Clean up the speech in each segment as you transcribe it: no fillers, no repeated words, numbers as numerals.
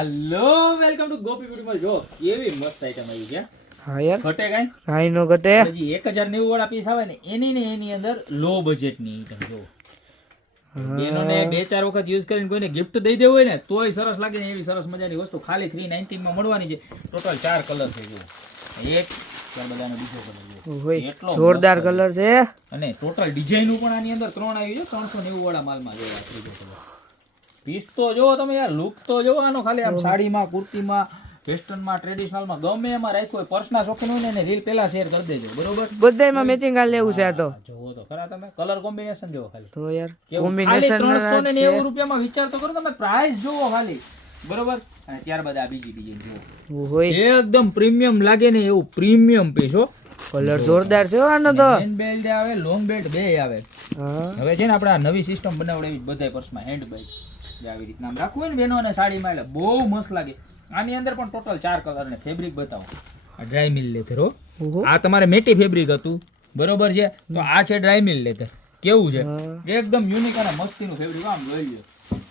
Hello welcome to Gopi beauty માં. જો કેવી મસ્ત આઈટમ આવી છે. હા યાર, ઘટે કાઈ નો ઘટે. હજી 1090 વાળા પીસ આવે ને એની અંદર લો બજેટ ની આઈટમ. જો બેનોને 2-4 વખત યુઝ કરીને કોઈને ગિફ્ટ દઈ દેવું હોય ને તોય સરસ લાગે ને એવી સરસ મજાની વસ્તુ ખાલી 319 માં મળવાની છે. ટોટલ 4 કલર છે. જો એક ત્યાર બધાનો બીજો કલર છે. એટલો જોરદાર કલર છે અને ટોટલ ડિઝાઇન પણ આની અંદર 3 આવી છે. 390 વાળા માલમાં જો આ ત્રીજો કલર પીસ તો જો તમે યાર, લુક તો જો આનો. ખાલી આમ સાડીમાં, કુર્તીમાં, વેસ્ટર્નમાં, ટ્રેડિશનલમાં ગમે એમાં રાખ્યો હોય. પર્સના શોખીન હોય ને એને રીલ પહેલા શેર કરી દેજો, બરોબર? બધાયમાં મેચિંગ આ લેવું છે. આ તો જોવો તો ખરા તમે કલર કોમ્બિનેશન જોવો ખાલી. તો યાર કોમ્બિનેશન 390 રૂપિયામાં વિચાર તો કરો તમે. પ્રાઇસ જોવો ખાલી, બરોબર? અને ત્યારબાદ આ બીજી ડિઝાઇન જોવો, હોય એકદમ પ્રીમિયમ લાગે ને એવું પ્રીમિયમ પીસ હો. કલર જોરદાર છે આનો તો. હેન્ડ બેલ્ટ આવે, લોંગ બેલ્ટ બે આવે. હવે છે ને આપણે આ નવી સિસ્ટમ બનાવડાવી બધાય પર્સમાં હેન્ડ બેલ્ટ આવી રીતના આમ રાખવું હોય ને બેનો અને સાડીમાં, એટલે બહુ મસ્ત લાગે. આની અંદર પણ ટોટલ 4 કલર ને ફેબ્રિક બતાવો. આ ડ્રાય મિલ લેધર હો. આ તમારે મેટી ફેબ્રિક હતું, બરોબર છે? તો આ છે ડ્રાય મિલ લેધર. કેવું છે? એકદમ યુનિક અને મસ્તીનું ફેબ્રિક. આમ જોઈ લો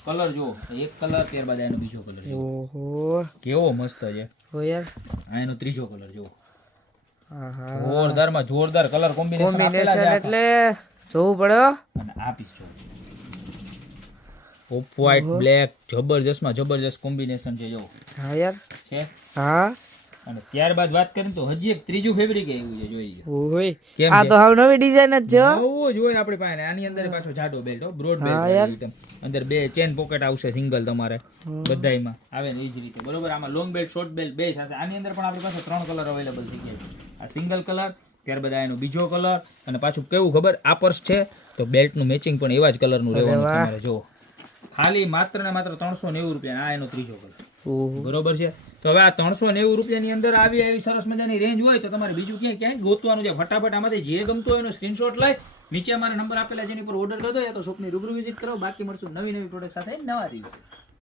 કલર જો, એક કલર ત્યારબાદ એનો બીજો કલર. ઓહો, કેવો મસ્ત છે. હો યાર, આ એનો ત્રીજો કલર જો. આહા, જોરદાર માં જોરદાર કલર કોમ્બિનેશન આપેલા છે. એટલે જોવું પડે. અને આ પીસ જો, ઓફ વ્હાઈટ બ્લેક, જબરજસ્ત માં જબરજસ્ત કોમ્બિનેશન છે. જો હા યાર છે. હા, અને ત્યારબાદ વાત કરીએ તો હજી એક ત્રીજું ફેબ્રિક આવ્યું છે. જોઈ ઓય આ તો હાવ નવી ડિઝાઇન જ છે. નવું જ હોય આપણી પાસે. આની અંદર પાછો જાડો બેલ્ટ હો, બ્રોડ બેલ્ટ આઈટમ. અંદર બે ચેન પોકેટ આવશે સિંગલ તમારે બધાયમાં આવે ને એ જ રીતે, બરોબર? આમાં લોંગ બેલ્ટ, શોર્ટ બેલ્ટ બે થશે. આની અંદર પણ આપણી પાસે 3 કલર અવેલેબલ થઈ ગયા છે. આ સિંગલ કલર, ત્યારબાદ એનો બીજો કલર, અને પાછું કેવું ખબર, આ પર્સ છે તો બેલ્ટ નું મેચિંગ પણ એવા જ કલર નું રહેવાનું તમારે. જો ખાલી માત્ર ને માત્ર 390 રૂપિયા. આ એનો ત્રીજો કલર, બરોબર છે? તો હવે આ 390 રૂપિયાની અંદર આવી સરસ મજાની રેન્જ હોય તો તમારે બીજું ક્યાંય ગોતવાનું છે. ફટાફટ આમાંથી જે ગમતો હોય એનો સ્ક્રીનશોટ લઈ નીચે અમારા નંબર આપેલા જેની પર ઓર્ડર કરી દો, યા તો શોપની રૂબરૂ વિઝિટ કરો. બાકી મળશું નવી પ્રોડક્ટ સાથે નવા દિવસે.